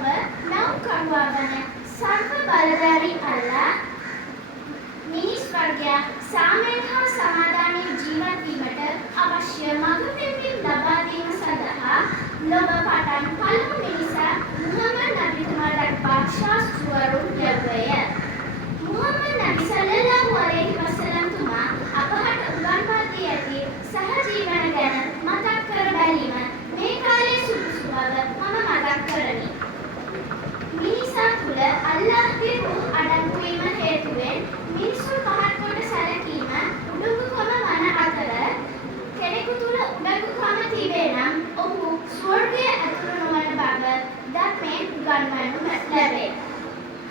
බව නම් කරුවා වන සර්ව බලධාරී අල්ලා මිනිස් වර්ගයා සාමයෙන් හා සමාදානයෙන් ජීවත් වීමට අවශ්‍ය මඟ පෙන්වීම් ලබා දීම සඳහා ලොව පටන් පළමු මිනිසා මුහම්මද් නබිතුමා දක්වා ශාස්තෘවරුන් ලැබුවේය. මුහම්මද් නබි සල්ලල්ලාහු අලයිහි වසල්ලම් තුමා අපහට උගන්වා දී ඇති සහජීවන ගැන මතක් කර බැලීම මේ කාලයේ සුදුසු බව මම මතක් කරමි. මිනිසා තුළ අල්ලාහ්ගේ රූහ අඩංගු වීම හේතුවෙන් මිනිසුන් පහත් කොට සැලකීම උඩඟුකම වන අතර කෙනෙකු තුළ උඩඟුකම තිබේ නම් ඔහු ස්වර්ගයේ ඇතුළු නොවන බව ධර්මයෙන් උගන්වනු ලැබේ.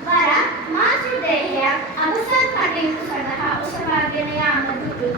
වරක් මාතෘ දේහයක් අවසන් කටයුතු සඳහා ඔසවාගෙන යාම දුටු